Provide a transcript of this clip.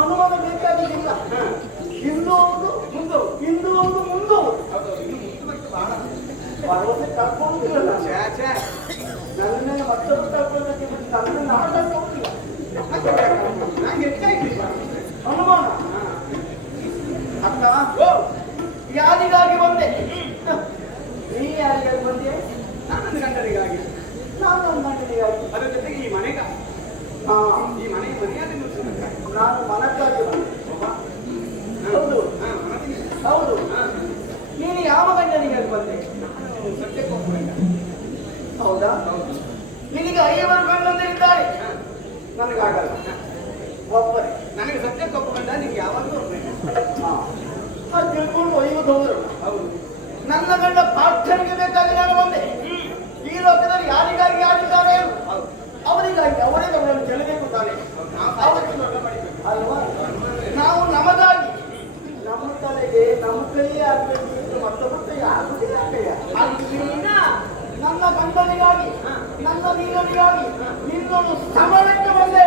ಅನುಮಾನ ಬೇಕಾಗಿಲ್ಲ. ಇಂದು ಒಂದು ಮುಂದು ಭರವಸೆ ಕಳ್ಕೊಂಡಿಲ್ಲ. ನನ್ನ ಮತ್ತೊಂದು ಕಳ್ಕೊಳ್ಳೋದಕ್ಕೆ ನನ್ನ ನಾಟಕ ಹೋಗಿಲ್ಲ. ಅನುಮಾನ ಅಕ್ಕ ಯಾರಿಗಾಗಿ ಬಂದೆ? ನೀ ಯಾರಿಗಾಗಿ ಬಂದೆ? ನನ್ನ ಗಂಡನಿಗಾಗಿ. ನಾನು ನನ್ನ ಗಂಡನಿಗಾಗಿ. ಅದರ ಜೊತೆಗೆ ಈ ಮನೆಗ ಈ ಮನೆಗೆ ಮರ್ಯಾದೆ ನಾನು ಮನಕ್ಕಾಗಿ ಬಂದೆ. ಹೌದು ಹೌದು. ನೀನು ಯಾವ ಗಂಡನಿಗಾಗಿ ಬಂದೆ? ಸತ್ಯಕ್ಕೆ ಒಪ್ಪುವುದಿಲ್ಲ. ಹೌದಾ? ನಿನಗೆ 5 ಗಂಡಂದಿರಿದ್ದಾರೆ, ನನಗಾಗಲ್ಲ. ಒಬ್ಬರೇ ನನಗೆ ಸತ್ಯಕ್ಕೆ ಒಪ್ಪುಗಂಡ ನಿಮ್ಗೆ ಯಾವಾಗಲೂ ಅದು ತಿಳ್ಕೊಂಡು 50 ಹೋದರು. ಹೌದು. ನನ್ನ ಗಂಡ ಪಾಠ್ಯನಿಗೆ ಬೇಕಾಗಿ ನಾನು ಬಂದೆ. ಈ ಲೋಕದಲ್ಲಿ ಯಾರಿಗಾಗಿ ಯಾರಿದ್ದಾರೆ ಅವರಿಗಾಗಿ ಅವರೇ ನಮ್ಮನ್ನು ತಿಳಿಬೇಕು ತಾನೆ. ಅಲ್ವಾ? ನಾವು ನಮಗಾಗಿ ನಮ್ಮ ತಲೆಗೆ ನಮ್ಮ ಕೈಯೇ ಆಗಬೇಕು, ಮತ್ತೊಬ್ಬ ಯಾರು ನನ್ನ ಗಂಡನಿಗಾಗಿ ನನ್ನ ನೀರನಿಗಾಗಿ ನಿನ್ನನ್ನು ಸಮರಕ್ಕೆ ಬಂದೆ.